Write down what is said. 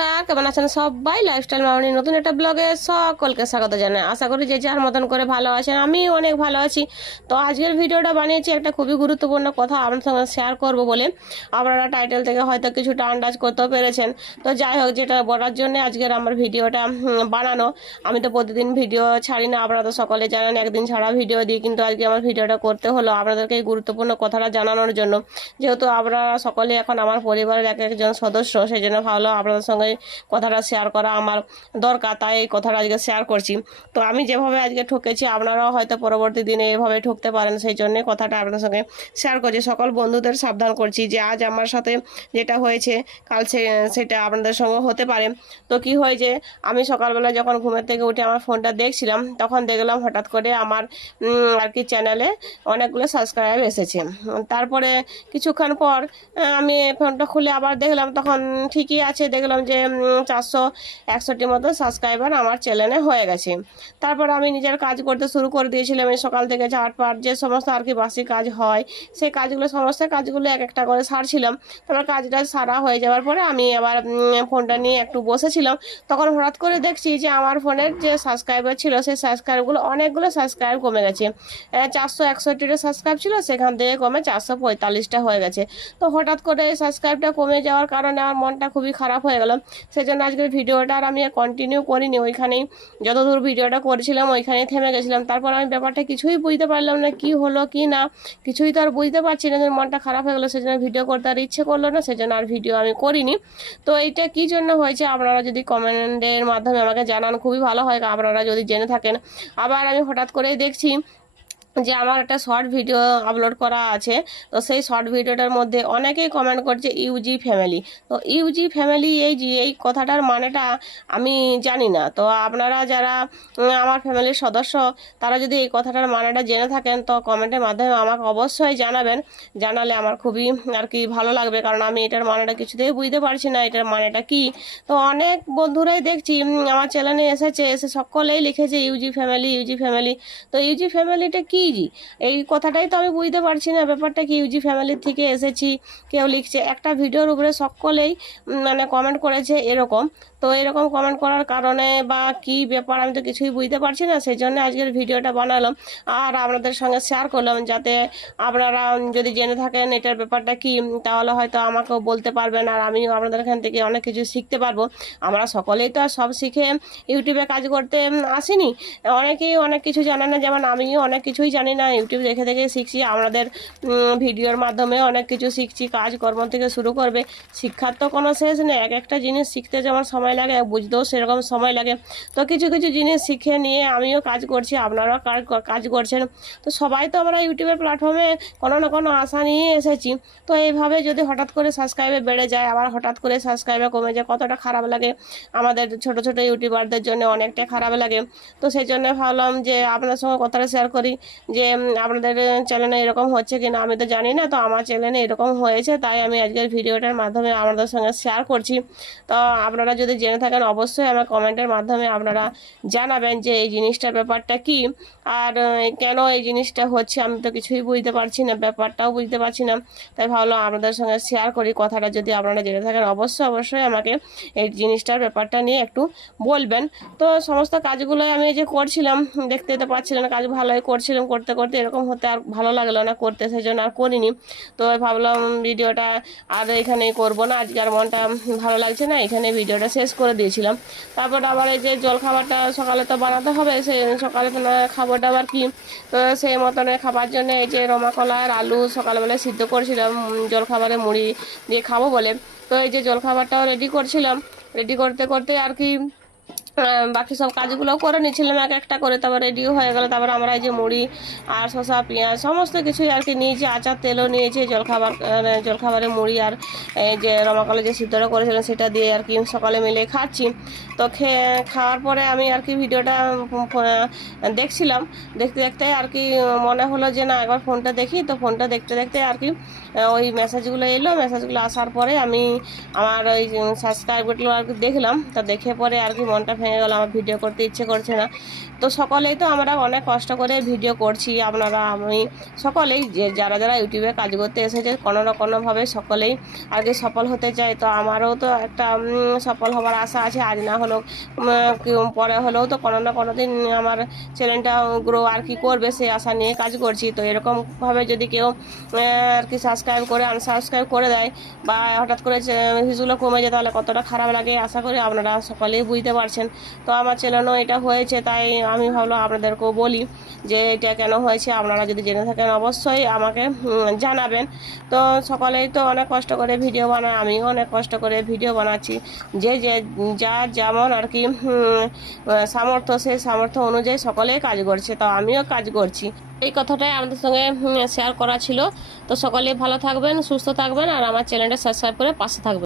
নমস্কার কেমন আছেন সবাই? লাইফস্টাইল মামনি নতুন একটা ব্লগে সকলকে স্বাগত জানাই। আশা করি যে যার মতন করে ভালো আছেন আমি অনেক ভালো আছি। তো আজকের ভিডিওটা বানিয়েছি একটা খুবই গুরুত্বপূর্ণ কথা আপনার সঙ্গে শেয়ার করব বলে। আপনারা টাইটেল থেকে হয়তো কিছুটা আন্দাজ করতেও পেরেছেন। তো যাই হোক, যেটা বলার জন্য আজকের আমার ভিডিওটা বানানো। আমি তো প্রতিদিন ভিডিও ছাড়ি না, আপনারা তো সকলে জানেন, একদিন ছাড়া ভিডিও দিই। কিন্তু আজকে আমার ভিডিওটা করতে হলো আপনাদেরকে এই গুরুত্বপূর্ণ কথাটা জানানোর জন্য। যেহেতু আপনারা সকলে এখন আমার পরিবারের এক একজন সদস্য, সেই জন্য ভালো আপনাদের সঙ্গে কথাটা শেয়ার করা আমার দরকার, তাই এই কথাটা আজকে শেয়ার করছি। তো আমি যেভাবে আজকে ঠকেছি, আপনারাও হয়তো পরবর্তী দিনে এভাবে ঠকতে পারেন, সেই জন্য কথাটা আপনাদের সঙ্গে শেয়ার করছি। সকল বন্ধুদের সাবধান করছি যে আজ আমার সাথে যেটা হয়েছে, কাল সেটা আপনাদের সঙ্গে হতে পারে। তো কি হয়েছে, আমি সকালবেলা যখন ঘুমের থেকে উঠে আমার ফোনটা দেখছিলাম, তখন দেখলাম হঠাৎ করে আমার আর কি চ্যানেলে অনেকগুলো সাবস্ক্রাইব এসেছে। তারপরে কিছুক্ষণ পর আমি ফোনটা খুলে আবার দেখলাম, তখন ঠিকই আছে, দেখলাম যে চারশো, একষট্টি মতো সাবস্ক্রাইবার আমার চ্যানেলে হয়ে গেছে। তারপর আমি নিজের কাজ করতে শুরু করে দিয়েছিলাম। এই সকাল থেকে ঝাটপাট যে সমস্ত আর কি বাসি কাজ হয়, সেই কাজগুলো, সমস্ত কাজগুলো এক একটা করে সারছিলাম। তারপর কাজটা সারা হয়ে যাওয়ার পরে আমি আবার ফোনটা নিয়ে একটু বসেছিলাম। তখন হঠাৎ করে দেখছি যে আমার ফোনের যে সাবস্ক্রাইবার ছিল, সেই সাবস্ক্রাইবগুলো অনেকগুলো সাবস্ক্রাইব কমে গেছে। চারশো, একষট্টিটা সাবস্ক্রাইব ছিল, সেখান থেকে কমে চারশো পঁয়তাল্লিশটা হয়ে গেছে। তো হঠাৎ করে সাবস্ক্রাইবটা কমে যাওয়ার কারণে আমার মনটা খুবই খারাপ হয়ে গেল। সেই জন্য আজকের ভিডিওটা আর আমি কন্টিনিউ করিনি। ওইখানেই যতদূর ভিডিওটা করেছিলাম, ওইখানেই থেমে গেছিলাম। তারপর আমি ব্যাপারটা কিছুই বুঝতে পারলাম না, কি হলো, কি না, কিছুই তো আর বুঝতে পারছি না মনটা খারাপ হয়ে গেলো, সেজন্য ভিডিও করতে আর ইচ্ছে করল না, সেজন্য আর ভিডিও আমি করিনি। তো এইটা কি জন্য হয়েছে, আপনারা যদি কমেন্টের মাধ্যমে আমাকে জানান, খুবই ভালো হয়। আপনারা যদি জেনে থাকেন, আবার আমি হঠাৎ করেই দেখছি যে আমার একটা শর্ট ভিডিও আপলোড করা আছে, তো সেই শর্ট ভিডিওটার মধ্যে অনেকেই কমেন্ট করছে ইউজি ফ্যামিলি তো ইউজি ফ্যামিলি এই যে, এই কথাটার মানেটা আমি জানি না। তো আপনারা যারা আমার ফ্যামিলির সদস্য, তারা যদি এই কথাটার মানেটা জেনে থাকেন, তো কমেন্টের মাধ্যমে আমাকে অবশ্যই জানাবেন। জানালে আমার খুবই, আর কি, ভালো লাগবে। কারণ আমি এটার মানেটা কিছুতেই বুঝতে পারছি না, এটার মানেটা কি। তো অনেক বন্ধুরাই দেখছি আমার চ্যানেলে এসেছে, এসে সকলেই লিখেছে ইউজি ফ্যামিলি ইউজি ফ্যামিলি তো ইউজি ফ্যামিলিটা কি জি এই কথাটাই তো আমি বুঝতে পারছি না। ব্যাপারটা কি ইউজি ফ্যামিলির থেকে এসেছি, কেউ লিখছে, একটা ভিডিওর উপরে সকলেই মানে কমেন্ট করেছে এরকম। তো এরকম কমেন্ট করার কারণে বা কি ব্যাপার আমি তো কিছুই বুঝতে পারছি না সেই জন্য আজকের ভিডিওটা বানালাম। আর আপনাদের সঙ্গে শেয়ার করলাম যাতে আপনারা যদি জেনে থাকেন এটার ব্যাপারটা কি, তাহলে হয়তো আমাকেও বলতে পারবেন আর আমিও আপনাদের এখান থেকে অনেক কিছু শিখতে পারব। আমরা সকলেই তো আর সব শিখে ইউটিউবে কাজ করতে আসিনি। অনেকেই অনেক কিছু জানে না, যেমন আমিও অনেক কিছুই জানি না ইউটিউব দেখে দেখে শিখছি, আমাদের ভিডিওর মাধ্যমে অনেক কিছু শিখছি, কাজকর্ম থেকে শুরু করবে। শিক্ষার তো কোনো শেষ নেই, এক একটা জিনিস শিখতে যেমন সময় লাগে, বুঝতেও সেরকম সময় লাগে। তো কিছু কিছু জিনিস শিখে নিয়ে আমিও কাজ করছি, আপনারাও কাজ কাজ করছেন। তো সবাই তো আমরা ইউটিউবের প্ল্যাটফর্মে কোনো না কোনো আশা নিয়ে এসেছি। তো এইভাবে যদি হঠাৎ করে সাবস্ক্রাইবে বেড়ে যায়, আবার হঠাৎ করে সাবস্ক্রাইবে কমে যায়, কতটা খারাপ লাগে। আমাদের ছোট ছোট ইউটিউবারদের জন্য অনেকটা খারাপ লাগে। তো সেই জন্য ভাবলাম যে আপনার সঙ্গে কথাটা শেয়ার করি। যে আপনাদের চ্যানেলে এরকম হচ্ছে কিনা আমি তো জানি না, তো আমার চ্যানেলে এরকম হয়েছে, তাই আমি আজকের ভিডিওটার মাধ্যমে আপনাদের সঙ্গে শেয়ার করছি। তো আপনারা যদি জেনে থাকেন, অবশ্যই আমার কমেন্টের মাধ্যমে আপনারা জানাবেন যে এই জিনিসটার ব্যাপারটা কি। আর কেন এই জিনিসটা হচ্ছে আমি তো কিছুই বুঝতে পারছি না, ব্যাপারটাও বুঝতে পারছি না। তাই ভাবলাম আপনাদের সঙ্গে শেয়ার করি, কথাটা যদি আপনারা জেনে থাকেন, অবশ্যই অবশ্যই আমাকে এই জিনিসটার ব্যাপারটা নিয়ে একটু বলবেন। তো সমস্ত কাজগুলোই আমি যে করছিলাম, দেখতে তো পাচ্ছিলাম কাজ ভালোই করছিলাম করতে করতে এরকম হতে আর ভালো লাগল না করতে সেই জন্য আর করিনি। তো ভাবলাম ভিডিওটা আর এখানেই করব না, আজকে আর মনটা ভালো লাগছে না, এখানে ভিডিওটা শেষ করে দিয়েছিলাম। তারপর আবার এই যে জল খাবারটা সকালে তো বানাতে হবে, সে সকালে তো খাবারটা আবার কি? তো সেই মতনের খাবার জন্য এই যে রমা কলা আর আলু সকালবেলা সিদ্ধ করছিলাম জল খাবারে মুড়ি দিয়ে খাব বলে। তো এই যে জল খাবারটাও রেডি করছিলাম রেডি করতে করতে আর কি বাকি সব কাজগুলোও করে নিয়েছিলাম এক একটা করে তারপর রেডিও হয়ে গেল। তারপর আমরা এই যে মুড়ি আর শসা পেঁয়াজ সমস্ত কিছুই আর কি নিয়েছি আচার তেলও নিয়েছি জলখাবার আহ, জলখাবারে মুড়ি আর এই যে রমাকলে যে সিদ্ধটা করেছিলাম সেটা দিয়ে আর কি সকালে মিলে খাচ্ছি। তো খেয়ে খাওয়ার পরে আমি আর কি ভিডিওটা দেখছিলাম। দেখতে দেখতে আর কি মনে হলো যে না একবার ফোনটা দেখি। তো ফোনটা দেখতে দেখতে আর কি ওই মেসেজগুলো এলো। মেসেজগুলো আসার পরে আমি আমার ওই সাবস্ক্রাইবগুলো আর কি দেখলাম। তা দেখে পরে আর কি মনটা ভেঙে গেল, আমার ভিডিও করতে ইচ্ছে করছে না। তো সকলেই তো আমরা অনেক কষ্ট করে ভিডিও করছি, আপনারা, আমি, সকলেই যে, যারা যারা ইউটিউবে কাজ করতে এসেছে, কোনো না কোনোভাবে সকলেই কি সফল হতে চায়। তো আমারও তো একটা সফল হওয়ার আশা আছে, আজ না হলেও পরে হলেও তো কোনো না কোনো দিন আমার চ্যানেলটা গ্রো আর কি করবে সেই আশা নিয়ে কাজ করছি। তো এরকমভাবে যদি কেউ আর কি সাবস্ক্রাইব করে আনসাবস্ক্রাইব করে দেয় বা হঠাৎ করে ভিউজগুলো কমে যায়, তাহলে কতটা খারাপ লাগে, আশা করি আপনারা সকলেই বুঝতে পারছেন। তো আমার চ্যানেলও এটা হয়েছে, তাই আমি ভাবলাম আপনাদেরকেও বলি যে এটা কেন হয়েছে, আপনারা যদি জেনে থাকেন অবশ্যই আমাকে জানাবেন। তো সকলেই তো অনেক কষ্ট করে ভিডিও বানায় আমিও অনেক কষ্ট করে ভিডিও বানাচ্ছি। যে যে, যার যেমন আর কি সামর্থ্য সেই সামর্থ্য অনুযায়ী সকলেই কাজ করছে, তো আমিও কাজ করছি। এই কথাটাই আমাদের সঙ্গে শেয়ার করা ছিল। তো সকলেই ভালো থাকবেন, সুস্থ থাকবেন, আর আমার চ্যানেলটা সাবস্ক্রাইব করে পাশে থাকবেন।